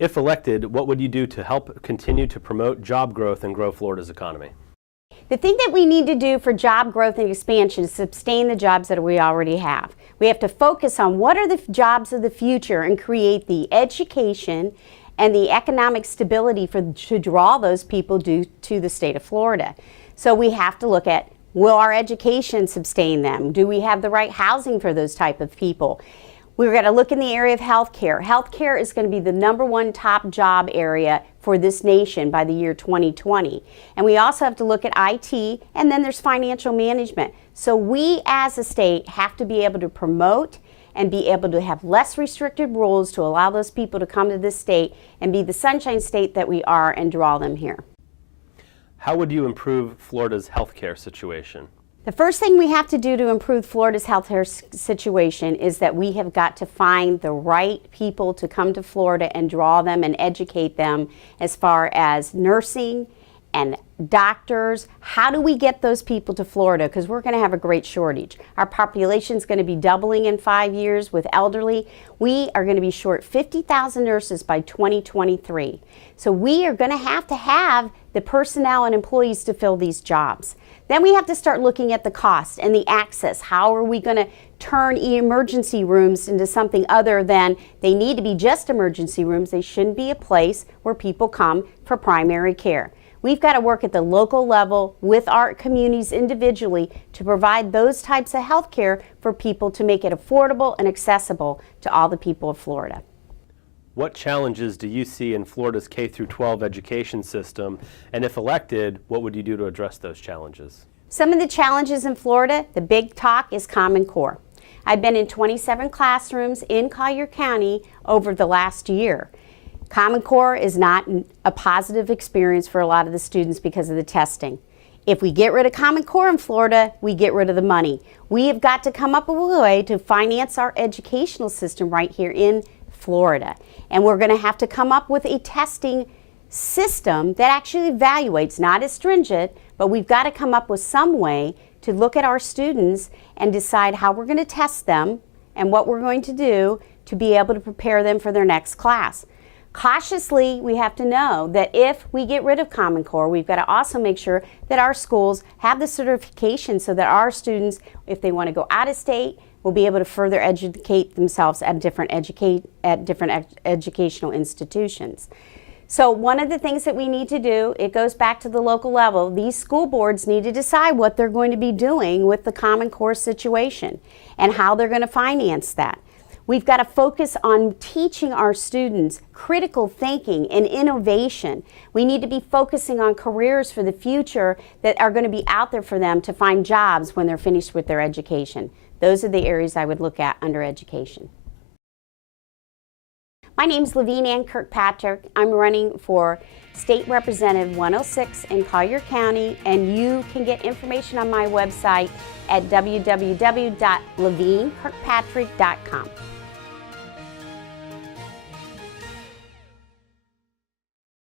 If elected, what would you do to help continue to promote job growth and grow Florida's economy? The thing that we need to do for job growth and expansion is sustain the jobs that we already have. We have to focus on what are the jobs of the future and create the education and the economic stability to draw those people to the state of Florida. So we have to look at, will our education sustain them? Do we have the right housing for those type of people? We're going to look in the area of healthcare. Healthcare is going to be the #1 top job area for this nation by the year 2020. And we also have to look at IT, and then there's financial management. So we as a state have to be able to promote and be able to have less restricted rules to allow those people to come to this state and be the sunshine state that we are and draw them here. How would you improve Florida's healthcare situation? The first thing we have to do to improve Florida's healthcare situation is that we have got to find the right people to come to Florida and draw them and educate them as far as nursing and doctors. How do we get those people to Florida? Because we're going to have a great shortage. Our population is going to be doubling in 5 years with elderly. We are going to be short 50,000 nurses by 2023. So we are going to have the personnel and employees to fill these jobs. Then we have to start looking at the cost and the access. How are we going to turn emergency rooms into something other than they need to be just emergency rooms? They shouldn't be a place where people come for primary care. We've got to work at the local level with our communities individually to provide those types of health care for people to make it affordable and accessible to all the people of Florida. What challenges do you see in Florida's K-12 education system? And if elected, what would you do to address those challenges? Some of the challenges in Florida, the big talk is Common Core. I've been in 27 classrooms in Collier County over the last year. Common Core is not a positive experience for a lot of the students because of the testing. If we get rid of Common Core in Florida, we get rid of the money. We have got to come up with a way to finance our educational system right here in Florida. And we're going to have to come up with a testing system that actually evaluates, not as stringent, but we've got to come up with some way to look at our students and decide how we're going to test them and what we're going to do to be able to prepare them for their next class. Cautiously, we have to know that if we get rid of Common Core, we've got to also make sure that our schools have the certification so that our students, if they want to go out of state, will be able to further educate themselves at different educational institutions. So one of the things that we need to do, it goes back to the local level. These school boards need to decide what they're going to be doing with the Common Core situation and how they're going to finance that. We've got to focus on teaching our students critical thinking and innovation. We need to be focusing on careers for the future that are going to be out there for them to find jobs when they're finished with their education. Those are the areas I would look at under education. My name is Lavigne Kirkpatrick. I'm running for State Representative 106 in Collier County, and you can get information on my website at www.lavignekirkpatrick.com.